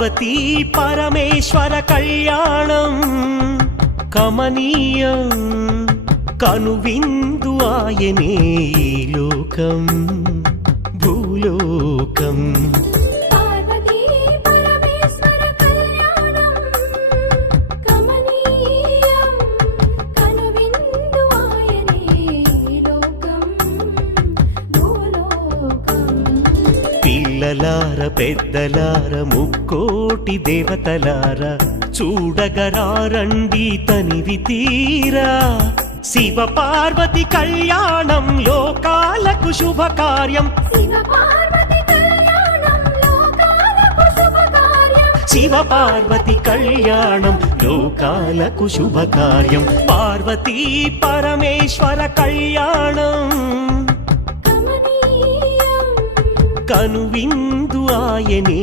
పార్వతీ పరమేశ్వర కళ్యాణం కమనీయం కనువిందు ఆయనే ఈ లోకం భూలోకం పిల్లలార పెద్దలార ముక్కోటి దేవతలార చూడగరారండి తనివి తీరా శివ పార్వతి కళ్యాణం లోకాలకు శుభకార్యం శివ పార్వతి కళ్యాణం లోకాలకు శుభకార్యం పార్వతీ పరమేశ్వర కళ్యాణం కనువిందు ఆయనే